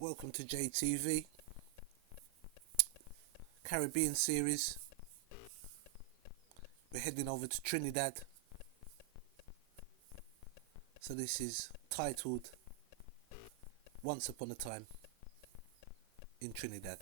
Welcome to JTV Caribbean series. We're heading over to Trinidad. So this is titled Once Upon a Time in Trinidad.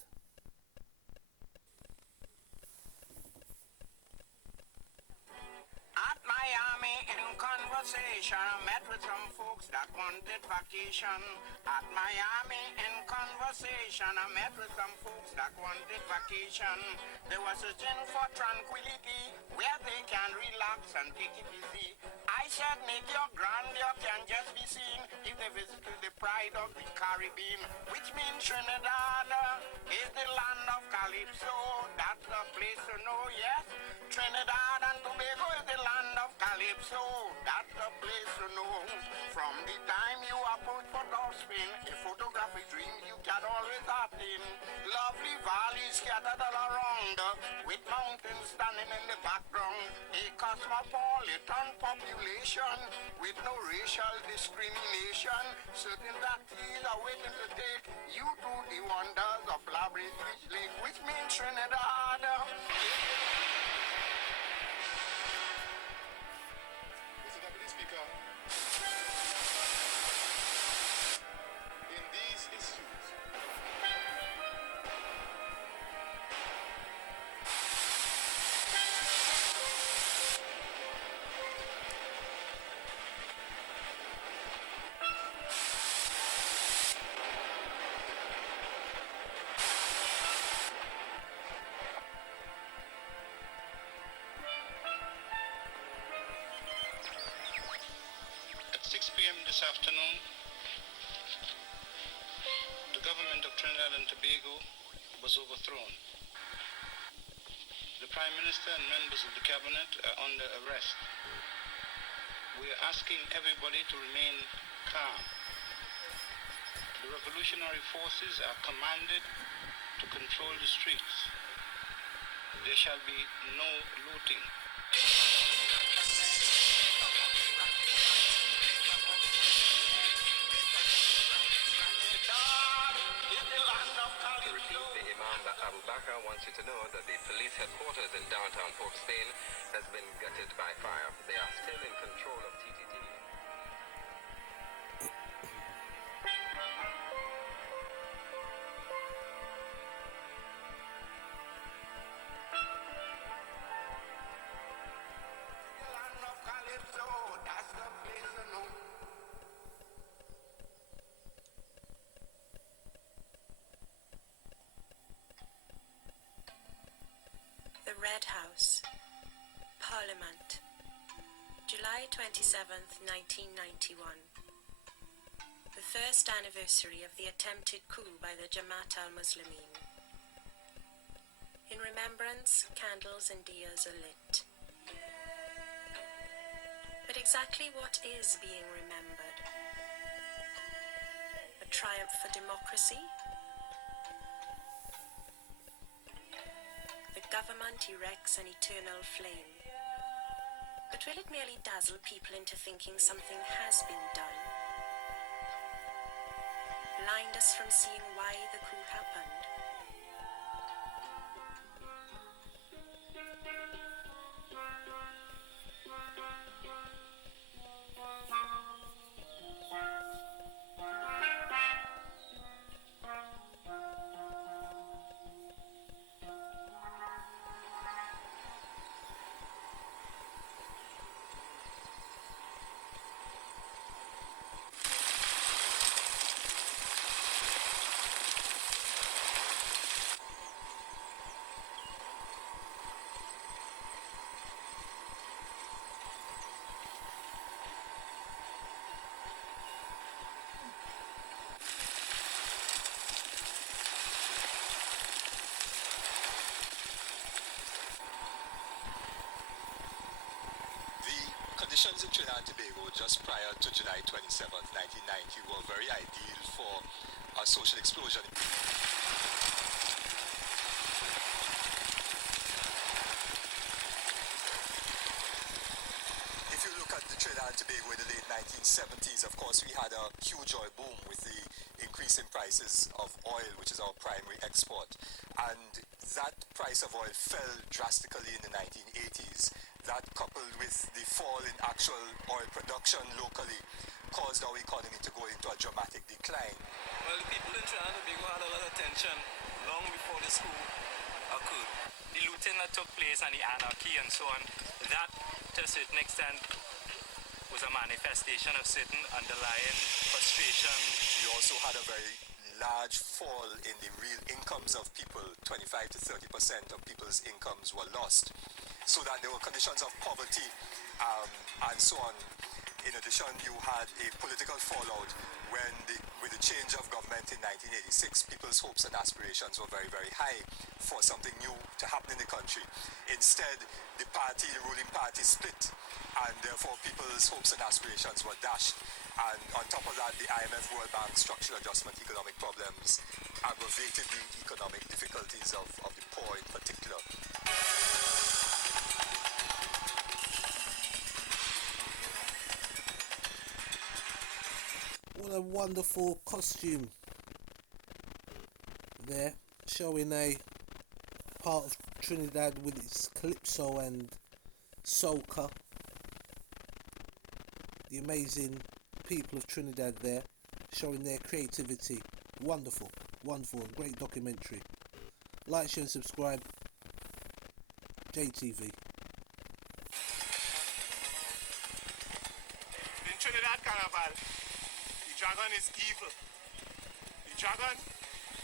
At Miami in conversation, I met with some folks that wanted vacation. At Miami in conversation, I met with some folks that wanted vacation. They were searching for tranquility, where they can relax and take it easy. I said, nature grandeur can just be seen if they visit the pride of the Caribbean, which means Trinidad is the land of Calypso. That's the place to know, yes. Trinidad and Tobago is the land of Calypso. That's the place to know. From the time you approach Port of Spain, a photographic dream you can always attain. Lovely valleys scattered all around, with mountains standing in the background. A cosmopolitan population with no racial discrimination. Certain taxis are waiting to take you to the wonders of Labyrinth Beach Lake, which means Trinidad. Mr. Deputy Speaker, in these issues, At 6 p.m. this afternoon, the government of Trinidad and Tobago was overthrown. The Prime Minister and members of the Cabinet are under arrest. We are asking everybody to remain calm. The revolutionary forces are commanded to control the streets. There shall be no looting. The Imam Abu Bakr wants you to know that the police headquarters in downtown Port Spain has been gutted by fire. They are still in control of TTT. Land of Calypso, that's the place to know. The Red House, Parliament, July 27th, 1991. The first anniversary of the attempted coup by the Jamaat al-Muslimin. In remembrance, candles and diyas are lit. But exactly what is being remembered? A triumph for democracy? The government erects an eternal flame. But will it merely dazzle people into thinking something has been done? Blind us from seeing why the coup happened? the conditions in Trinidad and Tobago just prior to July 27th, 1990 were very ideal for a social explosion. If you look at the Trinidad and Tobago in the late 1970s, of course, we had a huge oil boom with the increase increase in prices of oil, which is our primary export. And that price of oil fell drastically in the 1980s. That, coupled with the fall in actual oil production locally, caused our economy to go into a dramatic decline. Well, the people in Trinidad and Tobago had a lot of tension long before the school occurred. The looting that took place and the anarchy and so on, that to a certain extent was a manifestation of certain underlying frustration. We also had a very large fall in the real incomes of people. 25 to 30% of people's incomes were lost. So that there were conditions of poverty and so on. In addition, you had a political fallout when with the change of government in 1986, people's hopes and aspirations were very, very high for something new to happen in the country. Instead, the ruling party split, and therefore people's hopes and aspirations were dashed. And on top of that, the IMF, World Bank, structural adjustment, economic problems aggravated the economic difficulties of the poor in particular. What a wonderful costume there, showing a part of Trinidad with its calypso and soca. The amazing people of Trinidad there, showing their creativity. Wonderful, wonderful, great documentary. Like, share and subscribe. JTV. In Trinidad Carnival, the dragon is evil. The dragon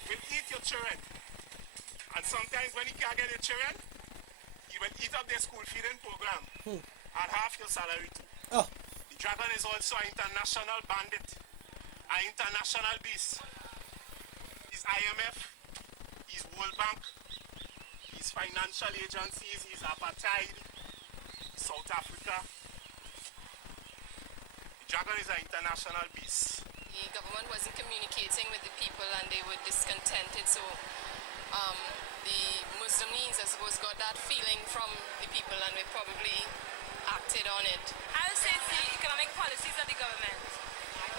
will eat your children. And sometimes when he can't get your children, he will eat up their school feeding program and half your salary too. Oh, The dragon is also an international bandit, an international beast. He's IMF, he's World Bank, he's financial agencies, he's apartheid, South Africa. The dragon is an international beast. The government wasn't communicating with the people and they were discontented, so the Muslims, I suppose, got that feeling from the people and we probably acted on it. I would say it's the economic policies of the government,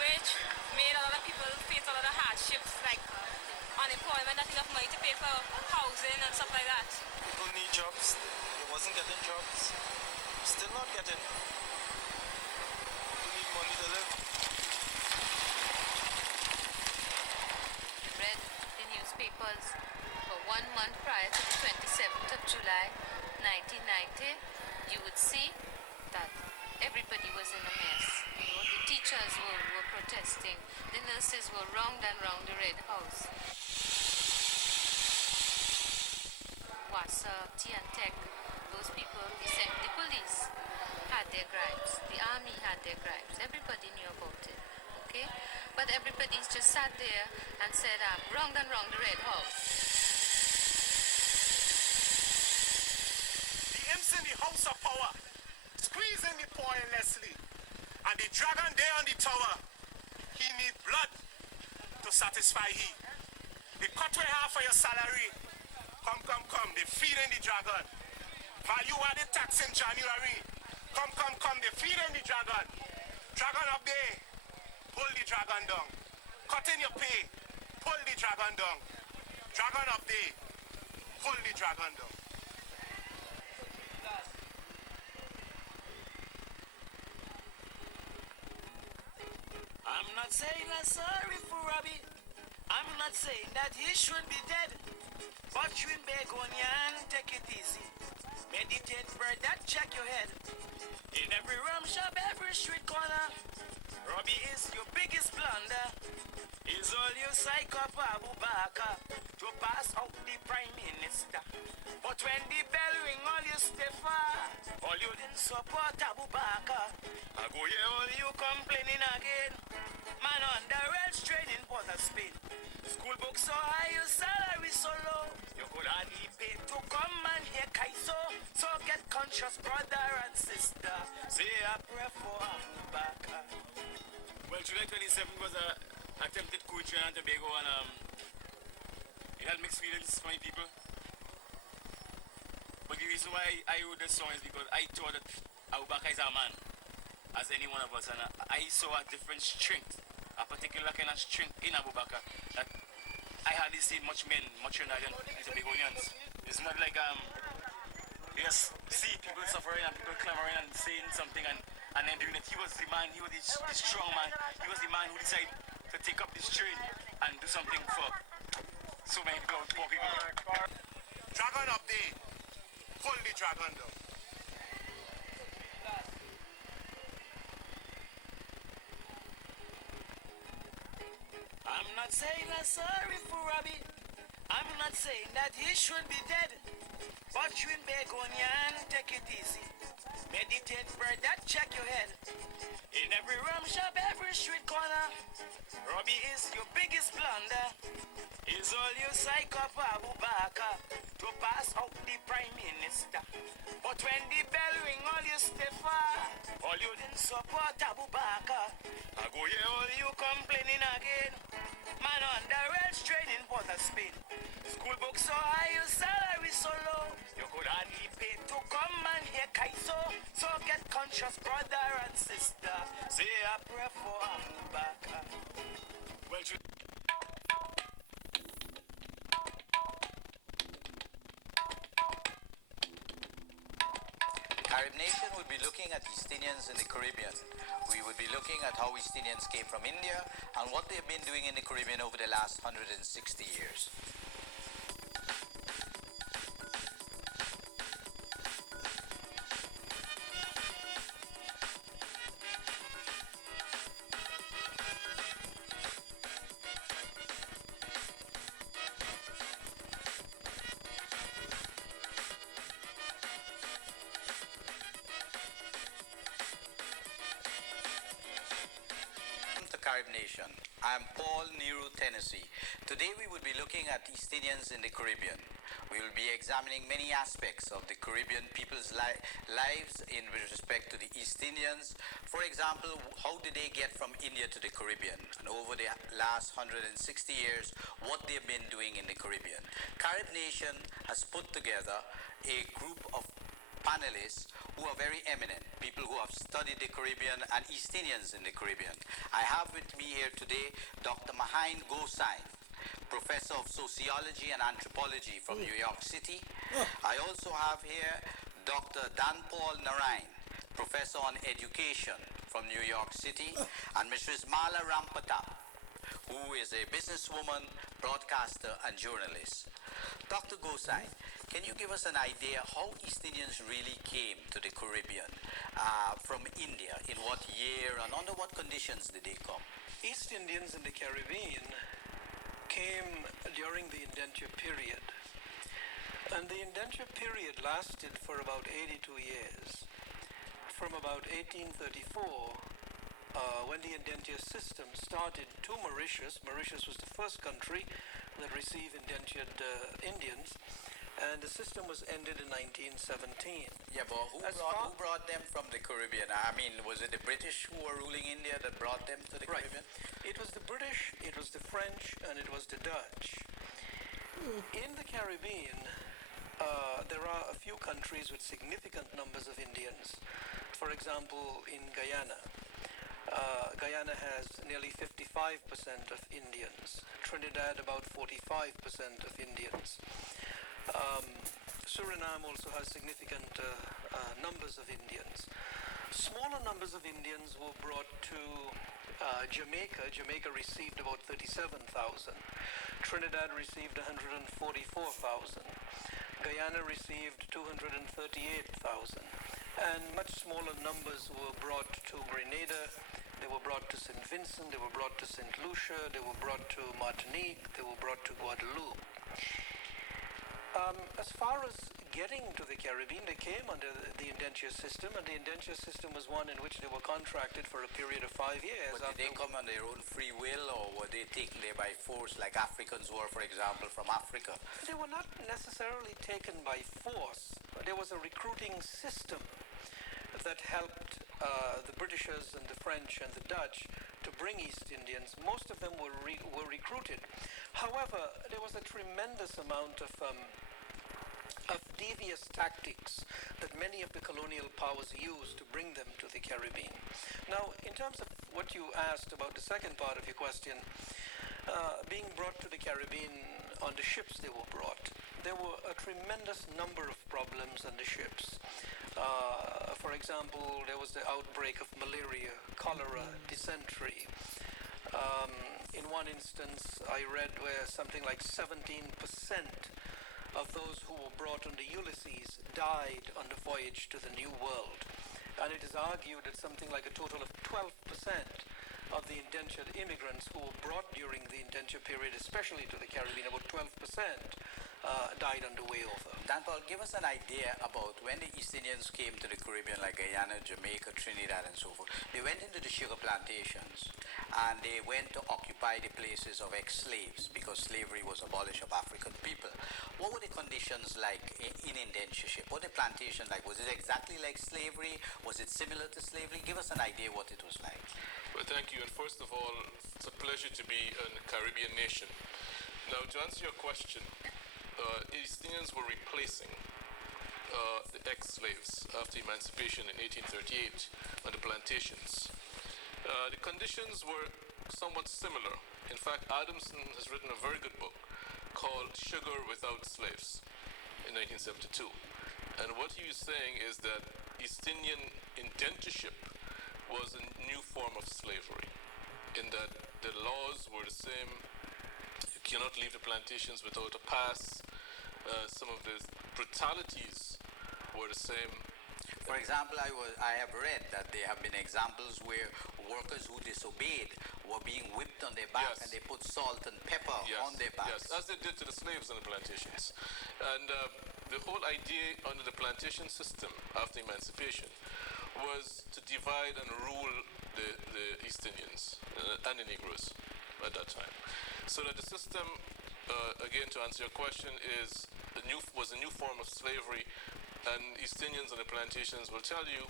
which made a lot of people face a lot of hardships, like unemployment, not enough money to pay for housing and stuff like that. People need jobs. They wasn't getting jobs. Still not getting. People need money to live. Read the newspapers for 1 month prior to the 27th of July 1990, you would see that everybody was in a mess. You know, the teachers were protesting, the nurses were round and round the Red House. WASA, Tech, those people, the police had their gripes, the army had their gripes, everybody knew about it, okay? But everybody just sat there and said, round and round the Red House. The imps in the house of power, squeezing the poor and Leslie. And the dragon there on the tower, he need blood to satisfy he. They cut away half of your salary. Come, they feeding the dragon. Value added tax in January. Come, they feeding the dragon. Dragon up there, pull the dragon down. Cut in your pay, pull the dragon down. Dragon up there, pull the dragon down. I'm not saying I'm sorry for Robbie. I'm not saying that he should be dead. But you in Begonian, take it easy. Meditate, bird, that check your head. In every rum shop, every street corner, Robbie is your biggest blunder. Is all you psycho Abu Bakr to pass out the Prime Minister. But when the bell ring, all you stay far. All you didn't support Abu Bakr. I go hear all you complaining again. Man on the red strain in Port of Spain. School books so high, your salary so low. You could hardly pay to come and hear Kaiso. So get conscious, brother and sister. Say a prayer for Abu Bakr. Well, July 27th was a attempted coup in Trinidad and Tobago, and it had mixed feelings for many people. But the reason why I wrote this song is because I thought that Abu Bakr is a man, as any one of us, and I saw a different strength a particular kind of strength in Abu Bakr that I hardly seen much men, much Trinidadian and Tobagonians. It's not like you just see people suffering and people clamoring and saying something and then doing it. He was the man, he was the strong man, he was the man who decided to take up this train and do something for so many people, poor people. Dragon up there. Pull the dragon down. I'm not saying I'm sorry for Robbie. I'm not saying that he should be dead. But you in Begonia and take it easy. Meditate, bird, that check your head. In every rum shop, every street corner, Robbie is your biggest blunder. Is all you psych up Abu Bakr to pass out the Prime Minister. But when the bell ring, all you stay far. All you didn't support Abu Bakr. I go hear all you complaining again. Man under red training for the spin. School books so high, your salary so low. You could hardly pay to come and hear Kaiso. So get conscious, brother and sister. Say a prayer for Abu Bakr. Well, you... Carib Nation would be looking at East Indians in the Caribbean. We would be looking at how East Indians came from India and what they've been doing in the Caribbean over the last 160 years. Carib Nation. I'm Paul, Nehru, Tennessee. Today we will be looking at East Indians in the Caribbean. We will be examining many aspects of the Caribbean people's lives in with respect to the East Indians. For example, how did they get from India to the Caribbean? And over the last 160 years, what they've been doing in the Caribbean. Carib Nation has put together a group of panelists who are very eminent, people who have studied the Caribbean and East Indians in the Caribbean. I have with me here today Dr. Mahain Gosain, Professor of Sociology and Anthropology from New York City. I also have here Dr. Danpal Narain, Professor on Education from New York City, and Mrs. Mala Rampatap, who is a businesswoman, broadcaster, and journalist. Dr. Gosain, can you give us an idea how East Indians really came to the Caribbean from India? In what year and under what conditions did they come? East Indians in the Caribbean came during the indenture period. And the indenture period lasted for about 82 years. From about 1834, when the indenture system started to Mauritius. Mauritius was the first country that received indentured Indians. And the system was ended in 1917. Yeah, but who brought them from the Caribbean? I mean, was it the British who were ruling India that brought them to the Caribbean? It was the British, it was the French, and it was the Dutch. In the Caribbean, there are a few countries with significant numbers of Indians. For example, in Guyana. Guyana has nearly 55% of Indians. Trinidad, about 45% of Indians. Suriname also has significant numbers of Indians. Smaller numbers of Indians were brought to Jamaica. Jamaica received about 37,000. Trinidad received 144,000. Guyana received 238,000. And much smaller numbers were brought to Grenada. They were brought to St. Vincent. They were brought to St. Lucia. They were brought to Martinique. They were brought to Guadeloupe. As far as getting to the Caribbean, they came under the indenture system, and the indenture system was one in which they were contracted for a period of 5 years. But did they come on their own free will, or were they taken there by force, like Africans were, for example, from Africa? They were not necessarily taken by force. There was a recruiting system that helped the Britishers and the French and the Dutch to bring East Indians. Most of them were recruited. However, there was a tremendous amount of of devious tactics that many of the colonial powers used to bring them to the Caribbean. Now, in terms of what you asked about the second part of your question, being brought to the Caribbean on the ships they were brought, there were a tremendous number of problems on the ships. For example, there was the outbreak of malaria, cholera, dysentery. In one instance, I read where something like 17% of those who were brought on the Ulysses died on the voyage to the New World. And it is argued that something like a total of 12% of the indentured immigrants who were brought during the indenture period, especially to the Caribbean, about 12%, died on the way over. Dan Paul, give us an idea about when the East Indians came to the Caribbean, like Guyana, Jamaica, Trinidad, and so forth. They went into the sugar plantations and they went to occupy the places of ex-slaves because slavery was abolished of African people. What were the conditions like in indentureship? What were the plantation like? Was it exactly like slavery? Was it similar to slavery? Give us an idea what it was like. Well, thank you. And first of all, it's a pleasure to be in a Caribbean nation. Now, to answer your question, East Indians were replacing the ex-slaves after emancipation in 1838 on the plantations. The conditions were somewhat similar. In fact, Adamson has written a very good book called Sugar Without Slaves in 1972. And what he was saying is that East Indian indentureship was a new form of slavery, in that the laws were the same. You cannot leave the plantations without a pass. Some of the brutalities were the same. For example, I have read that there have been examples where workers who disobeyed were being whipped on their back, and they put salt and pepper on their backs. Yes, as they did to the slaves on the plantations. And the whole idea under the plantation system after emancipation was to divide and rule the East Indians and the Negroes at that time. So that the system, again to answer your question, was a new form of slavery, and East Indians on the plantations will tell you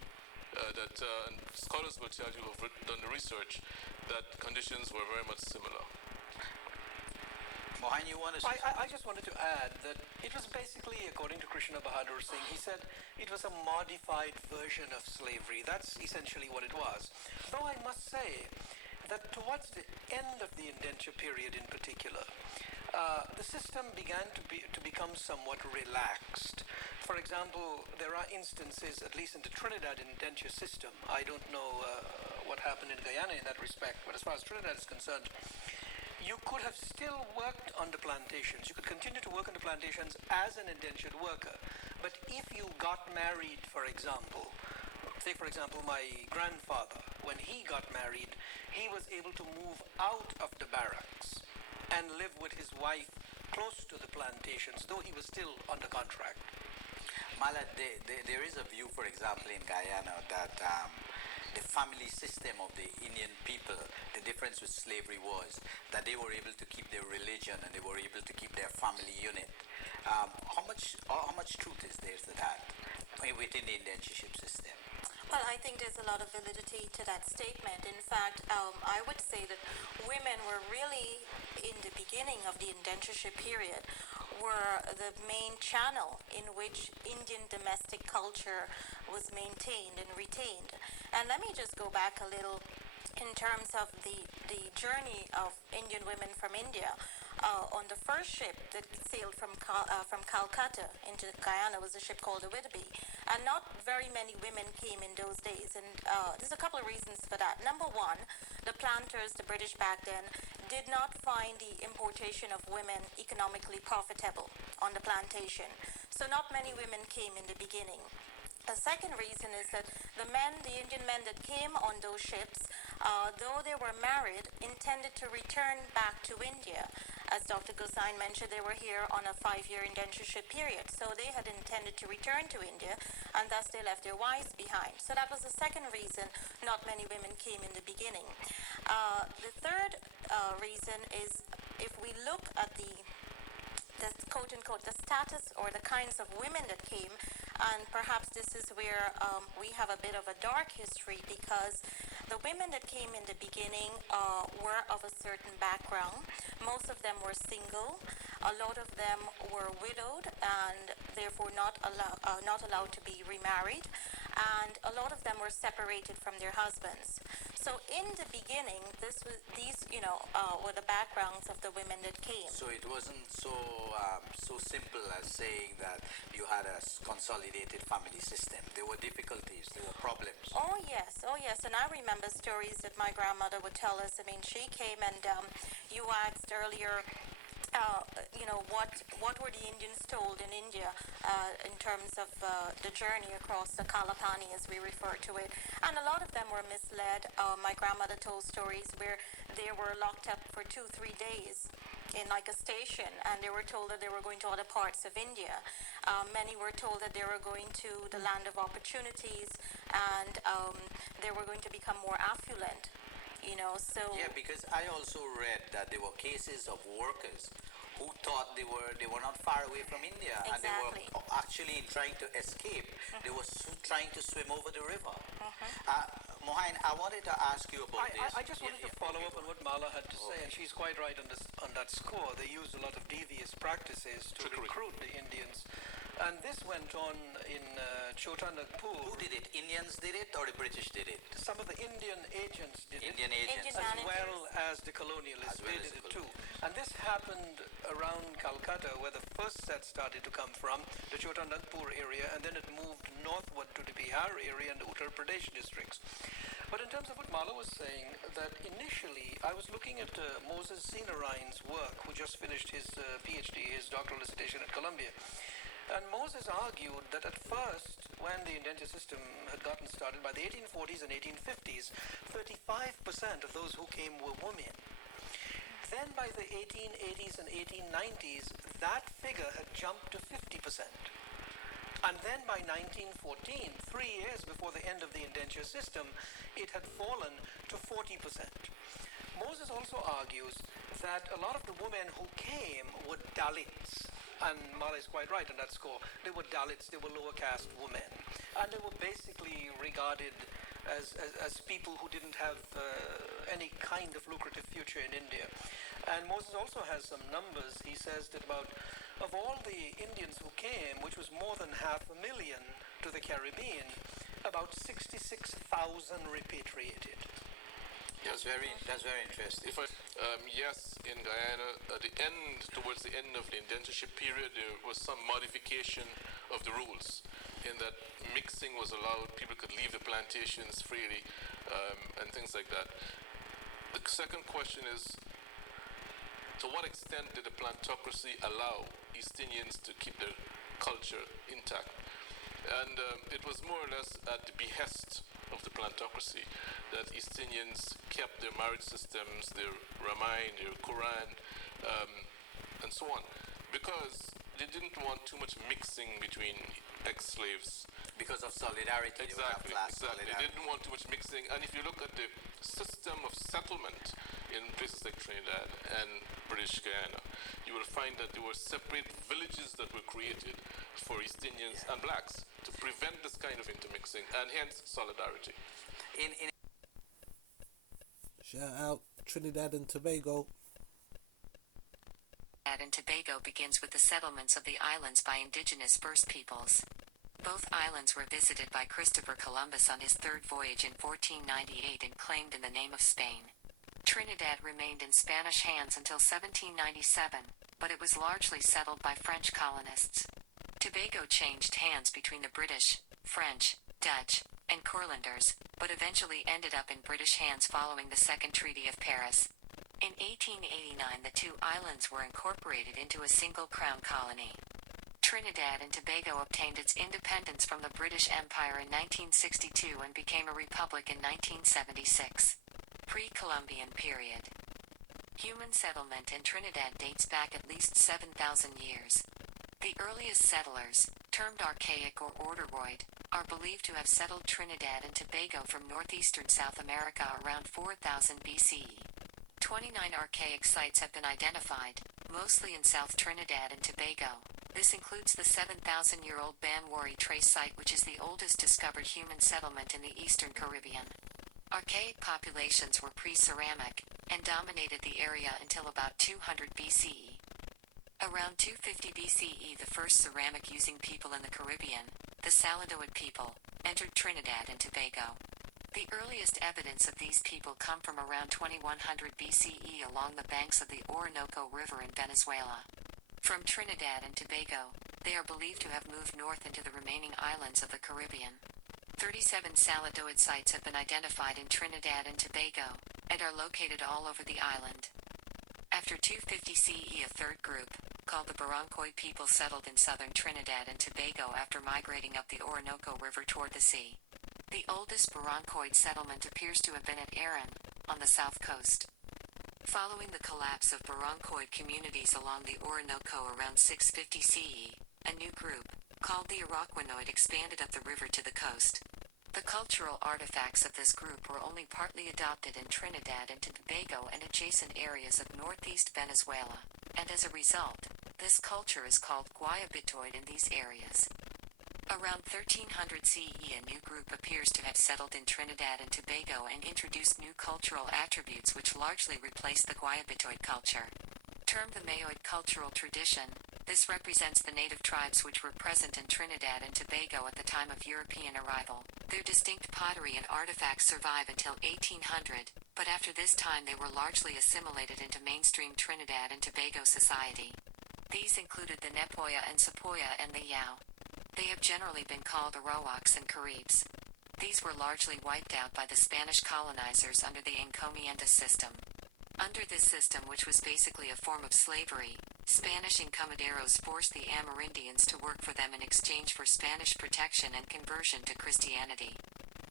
that, and scholars will tell you who have done the research, that conditions were very much similar. Mohan, you want to say I just wanted to add that it was basically, according to Krishna Bahadur Singh, he said it was a modified version of slavery. That's essentially what it was. Though I must say that towards the end of the indenture period in particular, the system began to become somewhat relaxed. For example, there are instances, at least in the Trinidad indenture system, I don't know what happened in Guyana in that respect, but as far as Trinidad is concerned, you could have still worked on the plantations. You could continue to work on the plantations as an indentured worker. But if you got married, for example, say for example my grandfather, when he got married, he was able to move out of the barracks and live with his wife close to the plantations, though he was still under contract. Malad, there is a view, for example, in Guyana that the family system of the Indian people, the difference with slavery was that they were able to keep their religion and they were able to keep their family unit. How much truth is there to that within the indentureship system? Well, I think there's a lot of validity to that statement. In fact, I would say that women were really, in the beginning of the indentureship period, were the main channel in which Indian domestic culture was maintained and retained. And let me just go back a little in terms of the journey of Indian women from India. On the first ship that sailed from Calcutta into Guyana was a ship called the Whitby, and not very many women came in those days, and there's a couple of reasons for that. Number one, the planters, the British back then, did not find the importation of women economically profitable on the plantation, so not many women came in the beginning. The second reason is that the Indian men that came on those ships, though they were married, intended to return back to India. As Dr. Gosain mentioned, they were here on a 5-year indentureship period. So they had intended to return to India, and thus they left their wives behind. So that was the second reason not many women came in the beginning. The third reason is if we look at the quote-unquote, the status or the kinds of women that came, and perhaps this is where we have a bit of a dark history, because The women that came in the beginning were of a certain background. Most of them were single. A lot of them were widowed and therefore not allowed to be remarried. And a lot of them were separated from their husbands. So in the beginning, these were the backgrounds of the women that came. So it wasn't so simple as saying that you had a consolidated family system. There were difficulties, there were problems. Oh yes, and I remember stories that my grandmother would tell us. I mean, she came and you asked earlier, what were the Indians told in India in terms of the journey across the Kalapani, as we refer to it, and a lot of them were misled. My grandmother told stories where they were locked up for 2-3 days in like a station, and they were told that they were going to other parts of India. Many were told that they were going to the land of opportunities, and they were going to become more affluent. So yeah, because I also read that there were cases of workers who thought they were not far away from India, and they were actually trying to escape. They were trying to swim over the river. Mohain, I wanted to ask you about this. I just wanted to follow up on what Mala had to say, and she's quite right on that score. They used a lot of devious practices to recruit the Indians. And this went on in Chota Nagpur. Who did it? Indians did it or the British did it? Some of the Indian agents did Indian it. agents. As well as the colonialists. They did it too. And this happened around Calcutta, where the first set started to come from, the Chota Nagpur area, and then it moved northward to the Bihar area and the Uttar Pradesh districts. But in terms of what Mala was saying, that initially I was looking at Moses Sinarayan's work, who just finished his PhD, his doctoral dissertation at Columbia. And Moses argued that at first, when the indenture system had gotten started, by the 1840s and 1850s, 35% of those who came were women. Then by the 1880s and 1890s, that figure had jumped to 50%. And then by 1914, 3 years before the end of the indenture system, it had fallen to 40%. Moses also argues that a lot of the women who came were Dalits. And Mala is quite right on that score. They were Dalits, they were lower caste women. And they were basically regarded as people who didn't have any kind of lucrative future in India. And Moses also has some numbers. He says that of all the Indians who came, which was more than 500,000 to the Caribbean, about 66,000 repatriated. That's very interesting. Yes, in Guyana, towards the end of the indentureship period, there was some modification of the rules in that mixing was allowed, people could leave the plantations freely, and things like that. The second question is, to what extent did the plantocracy allow East Indians to keep their culture intact? And it was more or less at the behest of the plantocracy that East Indians kept their marriage systems, their Ramayana, their Quran, and so on, because they didn't want too much mixing between ex-slaves. Because of solidarity. Exactly. They didn't want too much mixing. And if you look at the system of settlement in places like Trinidad and British Guyana, you will find that there were separate villages that were created for East Indians and blacks to prevent this kind of intermixing, and hence solidarity. Shout out Trinidad and Tobago. Trinidad and Tobago begins with the settlements of the islands by indigenous First Peoples. Both islands were visited by Christopher Columbus on his third voyage in 1498 and claimed in the name of Spain. Trinidad remained in Spanish hands until 1797, but it was largely settled by French colonists. Tobago changed hands between the British, French, Dutch, and Courlanders, but eventually ended up in British hands following the Second Treaty of Paris. In 1889, the two islands were incorporated into a single crown colony. Trinidad and Tobago obtained its independence from the British Empire in 1962 and became a republic in 1976. Pre-Columbian period. Human settlement in Trinidad dates back at least 7,000 years. The earliest settlers, termed archaic or orderoid, are believed to have settled Trinidad and Tobago from northeastern South America around 4000 BCE. 29 archaic sites have been identified, mostly in South Trinidad and Tobago. This includes the 7,000-year-old Banwari Trace site, which is the oldest discovered human settlement in the eastern Caribbean. Archaic populations were pre-ceramic and dominated the area until about 200 BCE. Around 250 BCE, the first ceramic-using people in the Caribbean, the Saladoid people, entered Trinidad and Tobago. The earliest evidence of these people come from around 2100 BCE along the banks of the Orinoco River in Venezuela. From Trinidad and Tobago, they are believed to have moved north into the remaining islands of the Caribbean. 37 Saladoid sites have been identified in Trinidad and Tobago, and are located all over the island. After 250 CE, a third group, called the Barrancoid people, settled in southern Trinidad and Tobago after migrating up the Orinoco River toward the sea. The oldest Barrancoid settlement appears to have been at Aran, on the south coast. Following the collapse of Barrancoid communities along the Orinoco around 650 CE, a new group, called the Araquanoid, expanded up the river to the coast. The cultural artifacts of this group were only partly adopted in Trinidad and Tobago and adjacent areas of northeast Venezuela, and as a result, this culture is called Guayabitoid in these areas. Around 1300 CE, a new group appears to have settled in Trinidad and Tobago and introduced new cultural attributes which largely replaced the Guayabitoid culture. Termed the Mayoid cultural tradition, this represents the native tribes which were present in Trinidad and Tobago at the time of European arrival. Their distinct pottery and artifacts survive until 1800, but after this time they were largely assimilated into mainstream Trinidad and Tobago society. These included the Nepoya and Sepoya and the Yao. They have generally been called Arawaks and Caribs. These were largely wiped out by the Spanish colonizers under the encomienda system. Under this system, which was basically a form of slavery, Spanish encomenderos forced the Amerindians to work for them in exchange for Spanish protection and conversion to Christianity.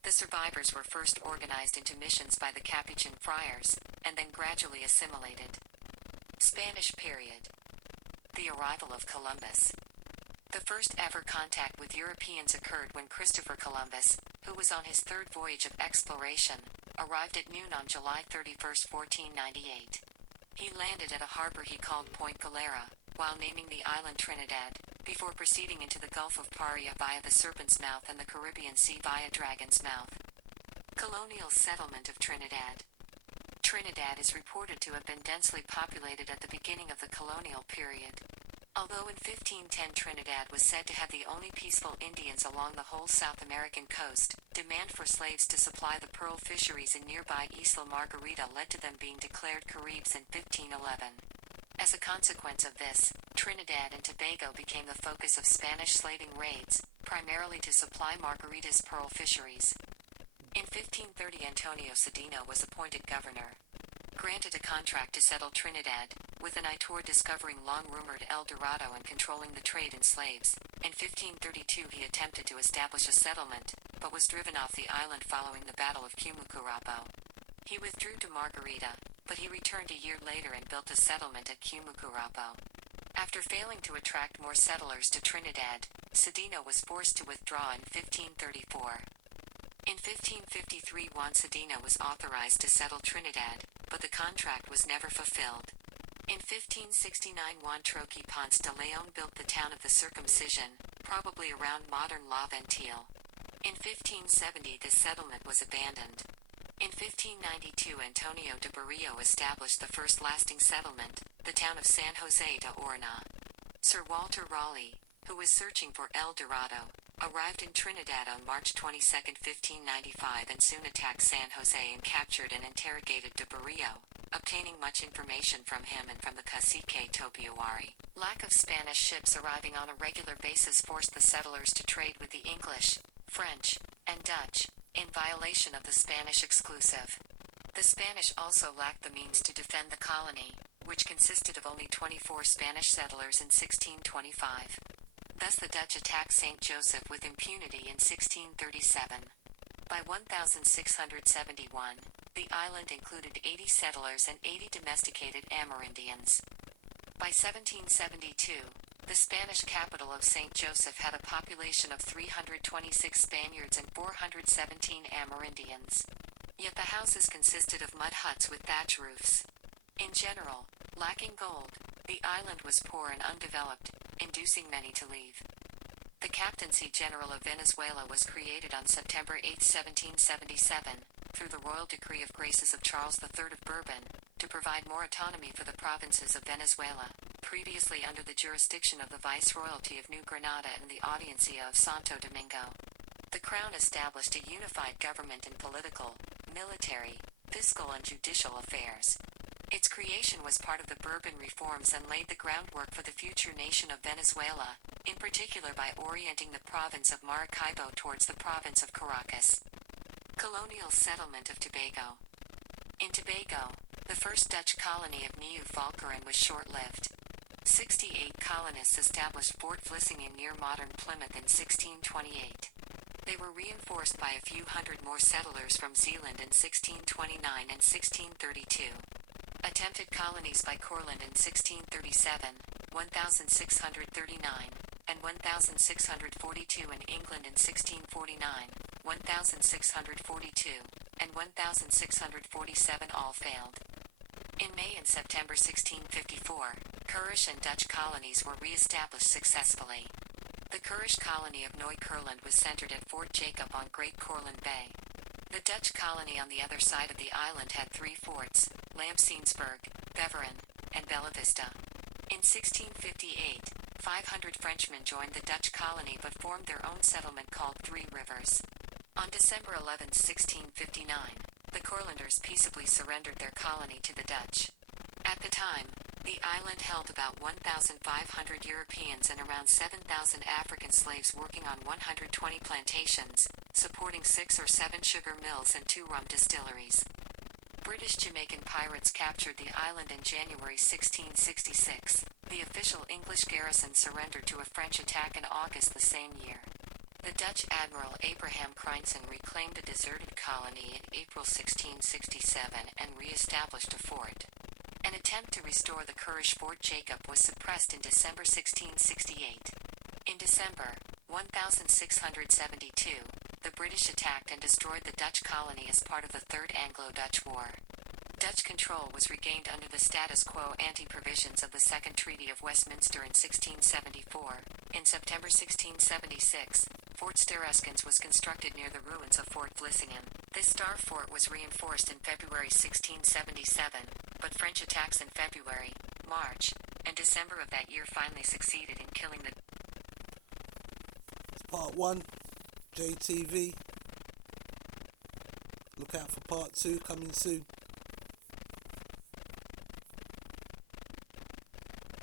The survivors were first organized into missions by the Capuchin friars, and then gradually assimilated. Spanish period. The arrival of Columbus. The first ever contact with Europeans occurred when Christopher Columbus, who was on his third voyage of exploration, arrived at noon on July 31, 1498. He landed at a harbor he called Point Galera, while naming the island Trinidad, before proceeding into the Gulf of Paria via the Serpent's Mouth and the Caribbean Sea via Dragon's Mouth. Colonial settlement of Trinidad. Trinidad is reported to have been densely populated at the beginning of the colonial period. Although in 1510 Trinidad was said to have the only peaceful Indians along the whole South American coast, demand for slaves to supply the pearl fisheries in nearby Isla Margarita led to them being declared Caribs in 1511. As a consequence of this, Trinidad and Tobago became the focus of Spanish slaving raids, primarily to supply Margarita's pearl fisheries. In 1530 Antonio Cedeno was appointed governor. Granted a contract to settle Trinidad, with an eye toward discovering long-rumored El Dorado and controlling the trade in slaves. In 1532 he attempted to establish a settlement, but was driven off the island following the Battle of Cumucurapo. He withdrew to Margarita, but he returned a year later and built a settlement at Cumucurapo. After failing to attract more settlers to Trinidad, Cedeno was forced to withdraw in 1534. In 1553 Juan Cedeno was authorized to settle Trinidad, but the contract was never fulfilled. In 1569 Juan Troqui Ponce de Leon built the town of the Circumcision, probably around modern La Ventil. In 1570 this settlement was abandoned. In 1592 Antonio de Barrio established the first lasting settlement, the town of San Jose de Orna. Sir Walter Raleigh, who was searching for El Dorado, arrived in Trinidad on March 22, 1595 and soon attacked San Jose and captured and interrogated de Barrio, obtaining much information from him and from the cacique Topiawari. Lack of Spanish ships arriving on a regular basis forced the settlers to trade with the English, French, and Dutch, in violation of the Spanish exclusive. The Spanish also lacked the means to defend the colony, which consisted of only 24 Spanish settlers in 1625. Thus the Dutch attacked St. Joseph with impunity in 1637. By 1671, the island included 80 settlers and 80 domesticated Amerindians. By 1772, the Spanish capital of St. Joseph had a population of 326 Spaniards and 417 Amerindians. Yet the houses consisted of mud huts with thatch roofs. In general, lacking gold, the island was poor and undeveloped, inducing many to leave. The Captaincy General of Venezuela was created on September 8, 1777, through the royal decree of graces of Charles III of Bourbon, to provide more autonomy for the provinces of Venezuela, previously under the jurisdiction of the Viceroyalty of New Granada and the Audiencia of Santo Domingo. The Crown established a unified government in political, military, fiscal and judicial affairs. Its creation was part of the Bourbon reforms and laid the groundwork for the future nation of Venezuela, in particular by orienting the province of Maracaibo towards the province of Caracas. Colonial settlement of Tobago. In Tobago, the first Dutch colony of Nieuw Valkeren was short-lived. 68 colonists established Fort Vlissingen near modern Plymouth in 1628. They were reinforced by a few hundred more settlers from Zeeland in 1629 and 1632. Attempted colonies by Courland in 1637, 1639, and 1642 in England in 1649, 1642, and 1647 all failed. In May and September 1654, Kurish and Dutch colonies were re-established successfully. The Kurish colony of Neukölln was centered at Fort Jacob on Great Courland Bay. The Dutch colony on the other side of the island had three forts, Lamp-Seensburg, Beveren, and Bella Vista. In 1658, 500 Frenchmen joined the Dutch colony but formed their own settlement called Three Rivers. On December 11, 1659, the Courlanders peaceably surrendered their colony to the Dutch. At the time, the island held about 1,500 Europeans and around 7,000 African slaves working on 120 plantations, supporting 6 or 7 sugar mills and 2 rum distilleries. British Jamaican pirates captured the island in January 1666. The official English garrison surrendered to a French attack in August the same year. The Dutch Admiral Abraham Crynson reclaimed a deserted colony in April 1667 and re-established a fort. An attempt to restore the Kurish Fort Jacob was suppressed in December 1668. In December 1672, the British attacked and destroyed the Dutch colony as part of the Third Anglo-Dutch War. Dutch control was regained under the status quo ante provisions of the Second Treaty of Westminster in 1674. In September 1676, Fort Stereskens was constructed near the ruins of Fort Vlissingen. This star fort was reinforced in February 1677, but French attacks in February, March, and December of that year finally succeeded in killing the... That's part 1, JTV. Look out for part 2 coming soon.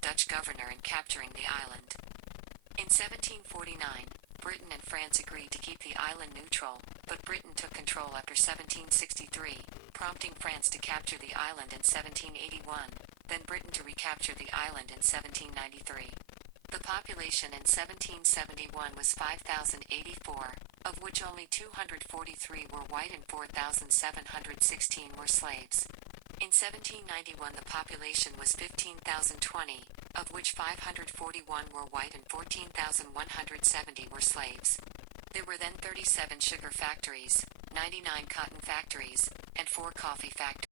Dutch governor in capturing the island. In 1749, Britain and France agreed to keep the island neutral, but Britain took control after 1763, prompting France to capture the island in 1781, then Britain to recapture the island in 1793. The population in 1771 was 5,084, of which only 243 were white and 4,716 were slaves. In 1791 the population was 15,020, of which 541 were white and 14,170 were slaves. There were then 37 sugar factories, 99 cotton factories, and 4 coffee factories.